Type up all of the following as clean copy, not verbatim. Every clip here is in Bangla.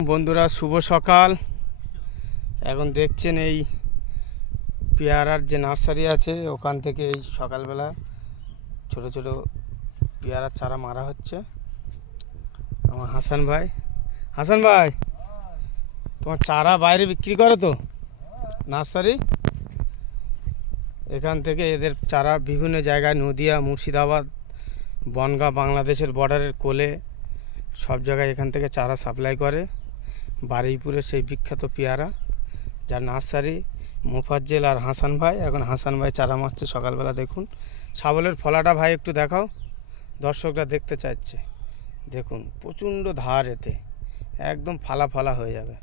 বন্ধুরা শুভ সকাল। এখন দেখছেন এই পেয়ারার যে নার্সারি আছে ওখান থেকে এই সকালবেলা ছোট ছোট পেয়ারার চারা মারা হচ্ছে। আমার হাসান ভাই তোমার চারা বাইরে বিক্রি করো তো নার্সারি? এখান থেকে এদের চারা বিভিন্ন জায়গায় নদিয়া, মুর্শিদাবাদ, বনগাঁ, বাংলাদেশের বর্ডারের কোলে সব জায়গায় এখান থেকে চারা সাপ্লাই করে। বারুইপুরের সেই বিখ্যাত পেয়ারা যার নার্সারি মোফাজ্জেল আর হাসান ভাই। এখন হাসান ভাই চারা মারছে সকালবেলা। দেখুন শাবলের ফলাটা ভাই একটু দেখাও, দর্শকরা দেখতে চাইছে। দেখুন প্রচণ্ড ধার, এতে একদম ফালা ফালা হয়ে যাবে।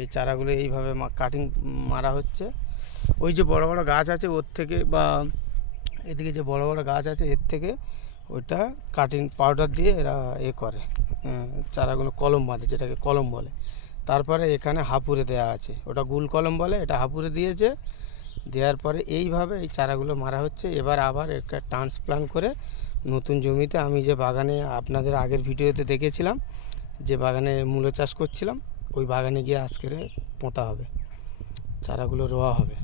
এই চারাগুলো এইভাবে কাটিং মারা হচ্ছে। ওই যে বড় বড় গাছ আছে ওর থেকে, বা এদিকে যে বড় বড় গাছ আছে এর থেকে ওইটা কাটিং পাউডার দিয়ে এরা করে চারাগুলো কলম বাঁধে, যেটাকে কলম বলে। তারপরে এখানে হাঁপুড়ে দেওয়া আছে, ওটা গুল কলম বলে, এটা হাঁপুড়ে দিয়েছে। দেওয়ার পরে এইভাবে এই চারাগুলো মারা হচ্ছে। এবার আবার একটা ট্রান্সপ্লান্ট করে নতুন জমিতে, আমি যে বাগানে আপনাদের আগের ভিডিওতে দেখেছিলাম যে বাগানে মূলো চাষ করছিলাম, ওই বাগানে গিয়ে আজকের পোঁতা হবে, চারাগুলো রোয়া হবে।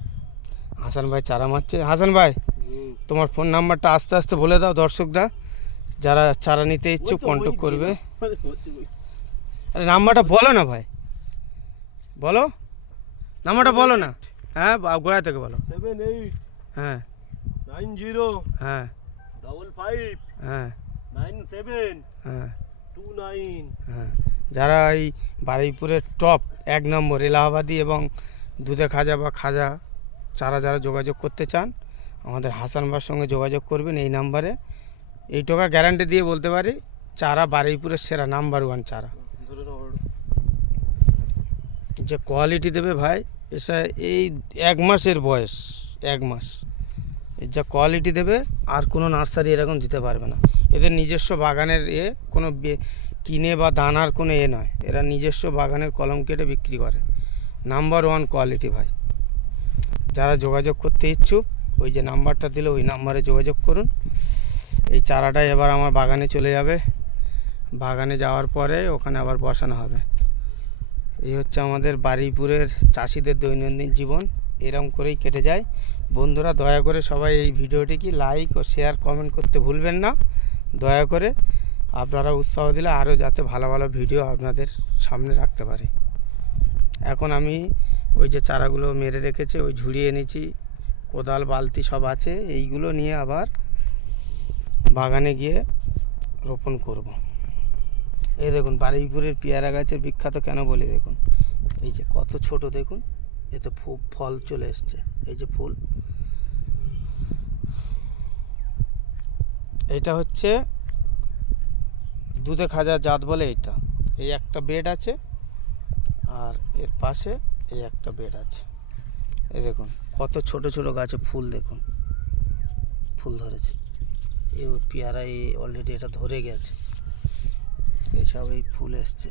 হাসান ভাই চারা মারছে। হাসান ভাই, তোমার ফোন নাম্বারটা আস্তে আস্তে বলে দাও, দর্শকরা যারা চারা নিতে ইচ্ছুক কন্ট্যাক্ট করবে। আরে নাম্বারটা বলো না ভাই, বলো নাম্বারটা বলো না। হ্যাঁ গোড়ায় থেকে বলো। 78 হ্যাঁ 90 হ্যাঁ 55 হ্যাঁ 97 হ্যাঁ 29। হ্যাঁ, যারা এই বারুইপুরের টপ 1 নম্বর এলাহাবাদি এবং দুধে খাজা বা খাজা চারা যারা যোগাযোগ করতে চান, আমাদের হাসান ভাইয়ের সঙ্গে যোগাযোগ করবেন এই নাম্বারে। এই টাকা গ্যারান্টি দিয়ে বলতে পারি, চারা বারুইপুরের সেরা নাম্বার 1 চারা। যে কোয়ালিটি দেবে ভাই, এসা এই 1 মাসের বয়স, 1 মাস এর যা কোয়ালিটি দেবে আর কোনো নার্সারি এরকম দিতে পারবে না। এদের নিজস্ব বাগানের কোনো কিনে বা দানার কোনো নয়, এরা নিজস্ব বাগানের কলম কেটে বিক্রি করে। নাম্বার 1 কোয়ালিটি ভাই। যারা যোগাযোগ করতে ইচ্ছুক ওই যে নাম্বারটা দিলে ওই নাম্বারে যোগাযোগ করুন। এই চারাটা এবার আমার বাগানে চলে যাবে, বাগানে যাওয়ার পরে ওখানে আবার বসানো হবে। এই হচ্ছে আমাদের বারুইপুরের চাষিদের দৈনন্দিন জীবন, এরম করেই কেটে যায়। বন্ধুরা দয়া করে সবাই এই ভিডিওটিকে লাইক ও শেয়ার কমেন্ট করতে ভুলবেন না। দয়া করে আপনারা উৎসাহ দিলে আরও যাতে ভালো ভালো ভিডিও আপনাদের সামনে রাখতে পারি। এখন আমি ওই যে চারাগুলো মেরে রেখেছে ওই ঝুড়িয়ে এনেছি, কোদাল বালতি সব আছে, এইগুলো নিয়ে আবার বাগানে গিয়ে রোপণ করব। এই দেখুন বারুইপুরের পেয়ারা গাছের বিখ্যাত কেন বলি, দেখুন এই যে কত ছোট, দেখুন এতে ফল চলে এসছে, এই যে ফুল। এটা হচ্ছে দুধে খাজা জাত বলে এইটা। এই একটা বেড আছে আর এর পাশে এই একটা বেড আছে। এই দেখুন কত ছোট ছোট গাছে ফুল, দেখুন ফুল ধরেছে। এই পেয়ারা এই অলরেডি এটা ধরে গেছে, এইসব এই ফুল এসছে।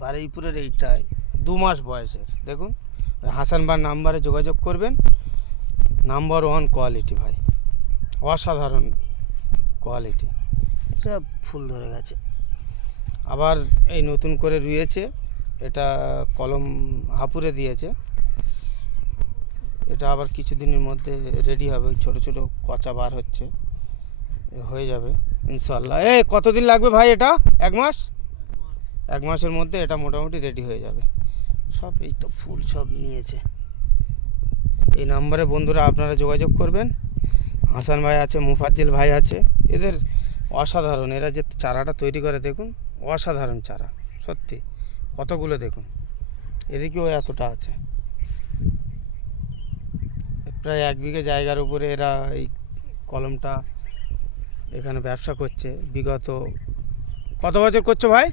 বারুইপুরের এইটাই 2 মাস বয়সের। দেখুন হাসান ভাইয়ের নাম্বারে যোগাযোগ করবেন। নাম্বার 1 কোয়ালিটি ভাই, অসাধারণ কোয়ালিটি। সব ফুল ধরে গেছে। আবার এই নতুন করে রুয়েছে, এটা কলম হাঁপুড়ে দিয়েছে। এটা আবার কিছুদিনের মধ্যে রেডি হবে, ওই ছোটো ছোটো কচা বার হচ্ছে, হয়ে যাবে ইনশাল্লাহ। কতদিন লাগবে ভাই? এটা 1 মাস, 1 মাসের মধ্যে এটা মোটামুটি রেডি হয়ে যাবে। সব এই তো ফুল সব নিয়েছে। এই নাম্বারে বন্ধুরা আপনারা যোগাযোগ করবেন। হাসান ভাই আছে, মোফাজ্জেল ভাই আছে, এদের অসাধারণ। এরা যে চারাটা তৈরি করে দেখুন, অসাধারণ চারা সত্যি। কতগুলো দেখুন, এদিকেও এতটা আছে। প্রায় 1 বিঘে জায়গার উপরে এরা এই কলমটা এখানে ব্যবসা করছে। বিগত কত বছর করছো ভাই?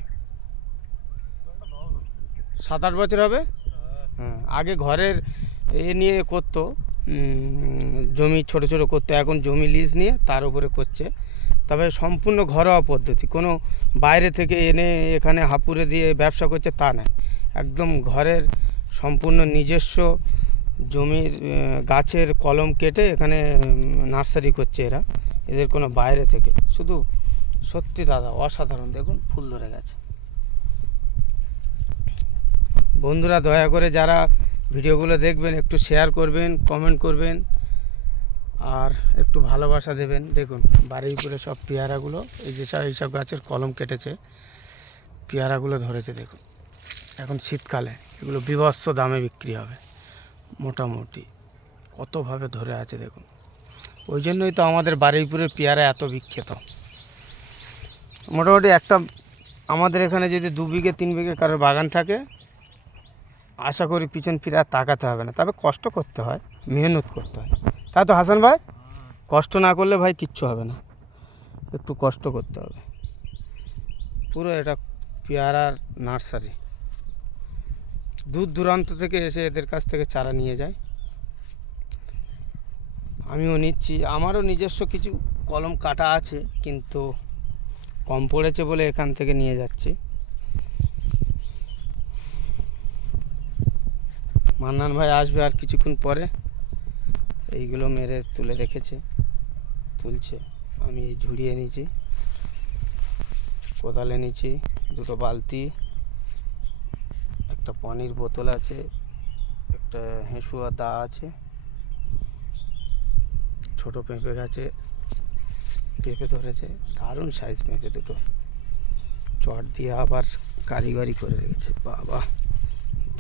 7-8 বছর হবে। হ্যাঁ, আগে ঘরের নিয়ে করতো, জমি ছোট ছোট করতো, এখন জমি লিজ নিয়ে তার উপরে করছে। তবে সম্পূর্ণ ঘরোয়া পদ্ধতি, কোনো বাইরে থেকে এনে এখানে হাঁপুড়ে দিয়ে ব্যবসা করছে তা নয়। একদম ঘরের সম্পূর্ণ নিজস্ব জমির গাছের কলম কেটে এখানে নার্সারি করছে এরা। এদের কোনো বাইরে থেকে, শুধু সত্যি দাদা অসাধারণ। দেখুন ফুল ধরে গেছে। বন্ধুরা দয়া করে যারা ভিডিওগুলো দেখবেন একটু শেয়ার করবেন, কমেন্ট করবেন আর একটু ভালোবাসা দেবেন। দেখুন বাড়ির উপরে সব পেয়ারাগুলো এই যে এইসব গাছের কলম কেটেছে, পেয়ারাগুলো ধরেছে দেখুন। এখন শীতকালে এগুলো বীভৎস দামে বিক্রি হবে, মোটামুটি কতভাবে ধরে আছে দেখুন। ওই জন্যই তো আমাদের বারুইপুরের পেয়ারা এত বিখ্যাত। মোটামুটি একটা আমাদের এখানে যদি 2 বিঘে 3 বিঘে কারোর বাগান থাকে, আশা করি পিছন ফিরে আর তাকাতে হবে না। তবে কষ্ট করতে হয়, মেহনত করতে হয়, তাই তো হাসান ভাই? কষ্ট না করলে ভাই কিচ্ছু হবে না, একটু কষ্ট করতে হবে। পুরো এটা পেয়ারার নার্সারি, দূর দূরান্ত থেকে এসে এদের কাছ থেকে চারা নিয়ে যায়। আমিও নিচ্ছি, আমারও নিজস্ব কিছু কলম কাটা আছে, কিন্তু কম পড়েছে বলে এখান থেকে নিয়ে যাচ্ছি। মান্নান ভাই আসবে আর কিছুক্ষণ পরে, এইগুলো মেরে তুলে রেখেছে, তুলছে। আমি এই ঝুড়িয়ে নিয়েছি, কোদালে নিয়েছি, 2টো বালতি, একটা পানির বোতল আছে, একটা হেঁসুয়া দা আছে, ছোট পেঁপে গাছে পেঁপে ধরেছে, দারুণ সাইজ পেঁপে দুটো, চট দিয়ে আবার কারিগরি করে রেখেছে। বাবা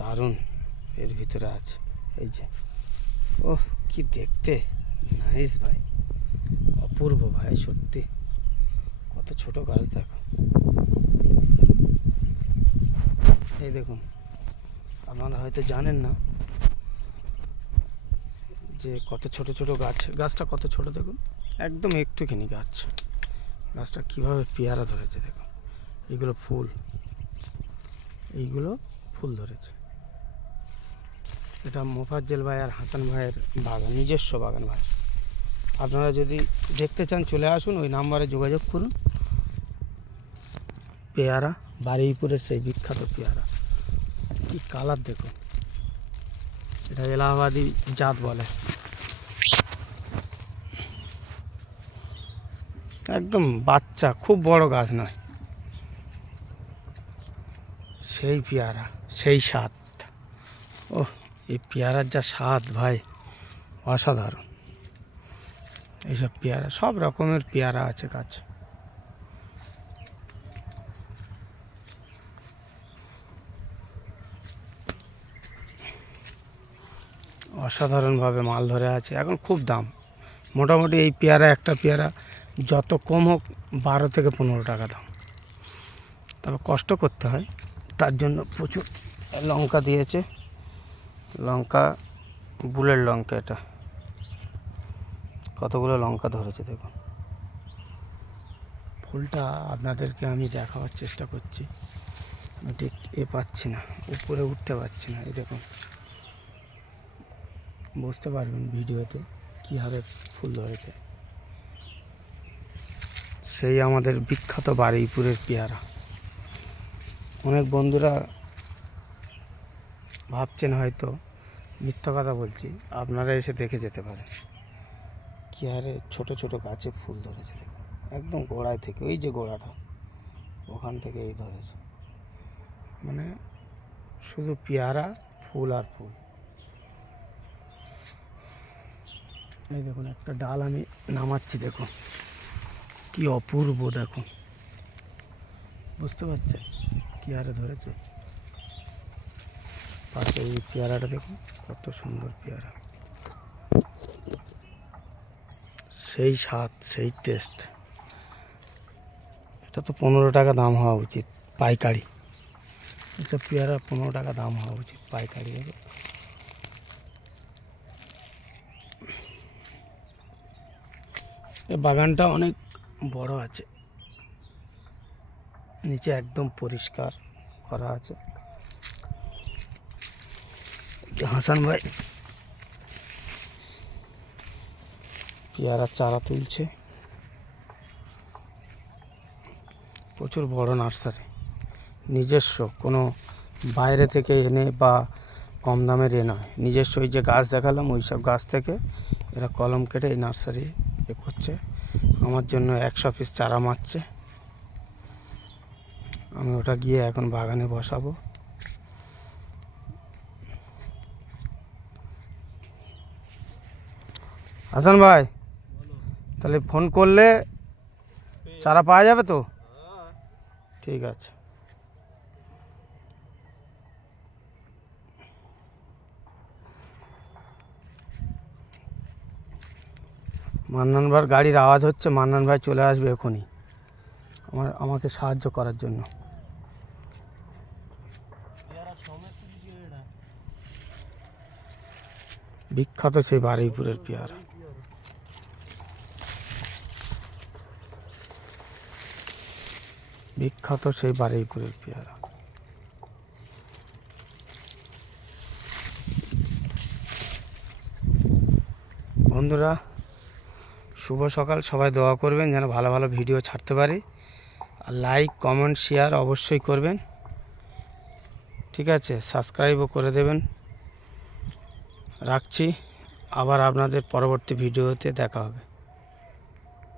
দারুণ এর ভিতরে আছে। এই যে ওহ কি দেখতে নাইস ভাই, অপূর্ব ভাই, সত্যি কত ছোট গাছ দেখো। এই দেখুন, আপনারা হয়তো জানেন না যে কত ছোট ছোট গাছ, গাছটা কত ছোট দেখুন, একদম একটুখানি গাছ, গাছটা কিভাবে পেয়ারা ধরেছে দেখুন। এইগুলো ফুল, এইগুলো ফুল ধরেছে। এটা মোফাজ্জেল ভাই আর হাসান ভাইয়ের বাগান, নিজস্ব বাগান ভাই। আপনারা যদি দেখতে চান চলে আসুন, ওই নাম্বারে যোগাযোগ করুন। পেয়ারা বারুইপুরের সেই বিখ্যাত পেয়ারা, কি কালার দেখুন, এটা এলাহাবাদি জাত বলে। একদম বাচ্চা, খুব বড় গাছ নয়, সেই পেয়ারা, সেই স্বাদ। ও এই পেয়ারার যা স্বাদ ভাই, অসাধারণ। এইসব পেয়ারা, সব রকমের পেয়ারা আছে গাছ। অসাধারণভাবে মাল ধরে আছে, এখন খুব দাম। মোটামুটি এই পেয়ারা, একটা পেয়ারা যত কম হোক 12 থেকে 15 টাকা দাম। তবে কষ্ট করতে হয়, তার জন্য প্রচুর লঙ্কা দিয়েছে, লঙ্কা বুলেট লঙ্কা, এটা কতগুলো লঙ্কা ধরেছে দেখুন। ফুলটা আপনাদেরকে আমি দেখাবার চেষ্টা করছি, আমি ঠিক পাচ্ছি না, উপরে উঠতে পারছি না। এই দেখুন, বুঝতে পারবেন ভিডিওতে কী হারে ফুল ধরেছে। সেই আমাদের বিখ্যাত বারুইপুরের পেয়ারা। অনেক বন্ধুরা ভাবছেন হয়তো মিথ্যা কথা বলছি, আপনারা এসে দেখে যেতে পারেন কী হারে ছোট ছোট গাছে ফুল ধরেছে দেখুন, একদম গোড়ায় থেকে, ওই যে গোড়াটা, ওখান থেকে এই ধরেছে। মানে শুধু পেয়ারা, ফুল আর ফুল। এই দেখুন, একটা ডাল আমি নামাচ্ছি, দেখুন কি অপূর্ব, দেখুন বুঝতে পারছে কী হারে ধরেছে। পাশে এই পেয়ারাটা দেখুন, কত সুন্দর পেয়ারা, সেই স্বাদ, সেই টেস্ট। এটা তো 15 টাকা দাম হওয়া উচিত পাইকারি, এসব পেয়ারা 15 টাকা দাম হওয়া উচিত পাইকারি। এই বাগানটা অনেক বড় আছে, নিচে একদম পরিষ্কার করা আছে। হাসান ভাই পেয়ারা চারা তুলছে, প্রচুর বড় নার্সারি, নিজস্ব, কোনো বাইরে থেকে এনে বা কম দামের এ নয়, নিজস্ব। ওই যে গাছ দেখালাম, ওই সব গাছ থেকে এরা কলম কেটে এই নার্সারি এ করছে। আমার জন্য 100 পিস চারা মারছে, আমি ওটা গিয়ে এখন বাগানে বসাবো। হাসান ভাই, বলো। তাহলে ফোন করলে চারা পাওয়া যাবে তো? হ্যাঁ। ঠিক আছে। মান্নান ভাইয়ের গাড়ির আওয়াজ হচ্ছে, মান্নান ভাই চলে আসবে এখনই আমাকে সাহায্য করার জন্য। পেয়ারা সমেত দিকে এটা। বিখ্যাত সেই বারুইপুরের পেয়ারা। বিখ্যাত সেই বারুইপুরের পেয়ারা। বন্ধুরা, শুভ সকাল। সবাই দোয়া করবেন যেন ভালো ভালো ভিডিও ছাড়তে পারি, আর লাইক কমেন্ট শেয়ার অবশ্যই করবেন। ঠিক আছে, সাবস্ক্রাইবও করে দেবেন। রাখছি, আবার আপনাদের পরবর্তী ভিডিওতে দেখা হবে।